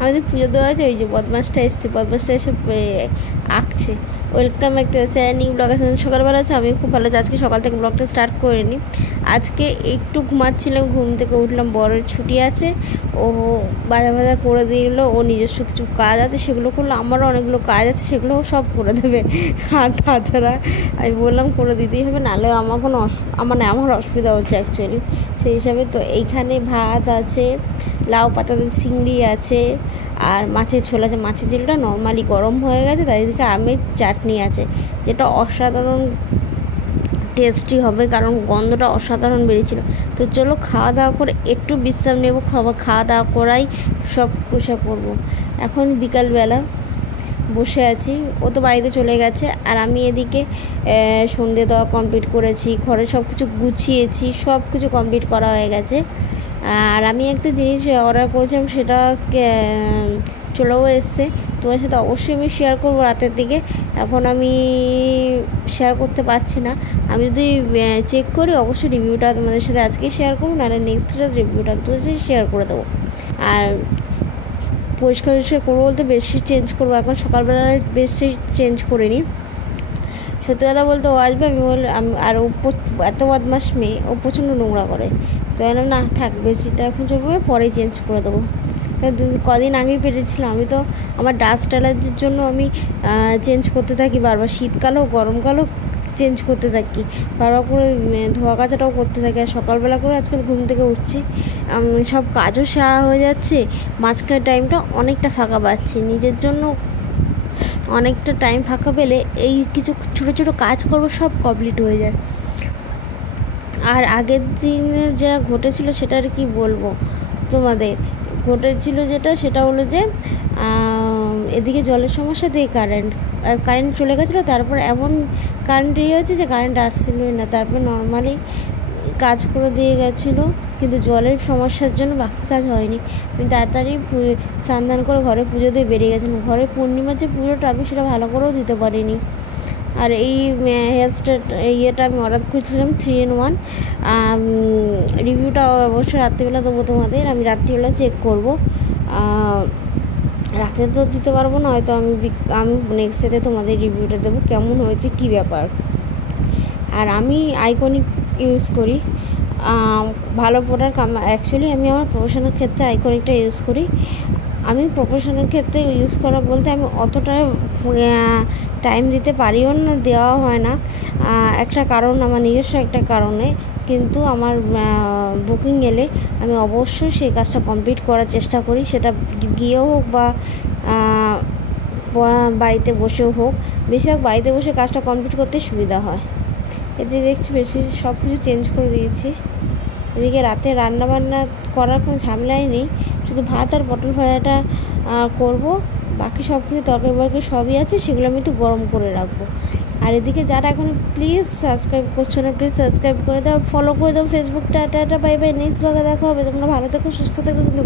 আমাদের পুজো দেওয়া আছে, ওই যে বদমাসটা এসছে, বদমাসটা এসে আঁকছে। ওয়েলকাম একটা নিউ ব্লগ আছে। সকালবেলা আছে, আমি খুব ভালো আছি। আজকে সকাল থেকে ব্লগটা স্টার্ট করিনি, আজকে একটু ঘুমাচ্ছিলাম, ঘুম থেকে উঠলাম, বড়ের ছুটি আছে, ও বাজার করে দিল, ও নিজস্ব কিছু কাজ আছে সেগুলো করলো, আমারও অনেকগুলো কাজ আছে সেগুলোও সব করে দেবে। আর তাছাড়া আমি বললাম করে দিতেই হবে, নাহলে আমার কোনো আমার অসুবিধা হচ্ছে অ্যাকচুয়ালি, সেই হিসাবে। তো এইখানে ভাত আছে, লাউ পাতাতে চিংড়ি আছে, আর মাছের ঝোল আছে। মাছের ঝোলটা নর্মালি গরম হয়ে গেছে, তাই দিকে আমের চাটনি আছে, যেটা অসাধারণ টেস্টি হবে, কারণ গন্ধটা অসাধারণ বেরিয়েছিল। তো চলো খাওয়া দাওয়া করে একটু বিশ্রাম নেব, খাওয়া দাওয়া করাই সব কুশা করবো। এখন বিকালবেলা বসে আছি, ও তো বাড়িতে চলে গেছে, আর আমি এদিকে সন্ধে দেওয়া কমপ্লিট করেছি, ঘরে সব কিছু গুছিয়েছি, সব কিছু কমপ্লিট করা হয়ে গেছে। আর আমি একটা জিনিস অর্ডার করেছিলাম, সেটা চলেও এসছে, তোমার সাথে অবশ্যই আমি শেয়ার করবো রাতের দিকে। এখন আমি শেয়ার করতে পারছি না, আমি যদি চেক করি অবশ্যই রিভিউটা তোমাদের সাথে আজকেই শেয়ার করবো, নাহলে নেক্সট রিভিউটা আমি তোমাদের সাথে শেয়ার করে দেবো। আর পরিষ্কার করবো বলতে বেডশিট চেঞ্জ করবো, এখন সকালবেলা বেডশিট চেঞ্জ করিনি। সত্যি কথা বলতে ও আসবে, আর ও এত বদমাস মেয়ে, ও প্রচণ্ড নোংরা করে, তো এলাম না থাক, বেডশিটটা এখন চলবে, পরেই চেঞ্জ করে দেবো। কদিন আগেই পেটেছিলাম, আমি তো আমার ডাস্ট অ্যালার্জির জন্য আমি চেঞ্জ করতে থাকি বারবার, শীতকালেও গরমকালেও চেঞ্জ করতে থাকি বারবার করে, ধোয়া কাচাটাও করতে থাকি। আর সকালবেলা করে আজকাল ঘুম থেকে উঠছি, সব কাজও সারা হয়ে যাচ্ছে, মাঝখানের টাইমটা অনেকটা ফাঁকা পাচ্ছি, নিজের জন্য অনেকটা টাইম ফাঁকা পেলে এই কিছু ছোটো ছোটো কাজ করবো, সব কমপ্লিট হয়ে যায়। আর আগের দিনের যা ঘটেছিল সেটা আর কি বলবো তোমাদের, ঘটেছিল যেটা, সেটা হলো যে এদিকে জলের সমস্যা দিয়ে কারেন্ট চলে গেছিলো, তারপর এমন কারেন্ট হয়েছে যে কারেন্ট আসছিলই না, তারপর নর্মালি কাজ করে দিয়ে গেছিলো, কিন্তু জলের সমস্যার জন্য বাকি কাজ হয়নি। আমি তাড়াতাড়ি স্নান করে ঘরে পুজো দিয়ে বেরিয়ে গেছিলাম, ঘরে পূর্ণিমার যে পুজোটা আমি সেটা ভালো করেও দিতে পারিনি। আর এই হেয়ার ইয়েটা আমি অর্ডার করেছিলাম 3-in-1, রিভিউটা অবশ্যই রাত্রিবেলা দেবো তোমাদের, আমি রাত্রিবেলা চেক করবো, রাতে তো দিতে পারবো না, হয়তো আমি নেক্সট ডেতে তোমাদের রিভিউটা দেবো কেমন হয়েছে, কী ব্যাপার। আর আমি আইকনিক ইউজ করি, ভালো প্রোডাক্ট। অ্যাকচুয়ালি আমি আমার প্রফেশনাল ক্ষেত্রে আইকনিকটা ইউজ করি। আমি প্রফেশনাল ক্ষেত্রে ইউজ করা বলতে আমি অতটা টাইম দিতে পারিও না, দেওয়াও হয় না, একটা কারণ, আমার নিজস্ব একটা কারণে, কিন্তু আমার বুকিং এলে আমি অবশ্যই সেই কাজটা কমপ্লিট করার চেষ্টা করি, সেটা গিয়েও হোক বা বাড়িতে বসেও হোক, বেশিরভাগ বাড়িতে বসে কাজটা কমপ্লিট করতে সুবিধা হয়। এতে দেখছি বেশি সব কিছু চেঞ্জ করে দিয়েছি। এদিকে রাতে রান্না বান্না করার কোনো ঝামেলাই নেই, শুধু ভাত আর পটল ভাজাটা করবো, বাকি সব কিছু তরকারি সবই আছে, সেগুলো আমি একটু গরম করে রাখবো। আর এদিকে যারা এখন প্লিজ সাবস্ক্রাইব করছো না, প্লিজ সাবস্ক্রাইব করে দাও, ফলো করে দাও ফেসবুকটা। টাটা বাই বাই, নেক্সট ব্লগে দেখা হবে, তোমরা ভালো থেকো, সুস্থ থেকো, কিন্তু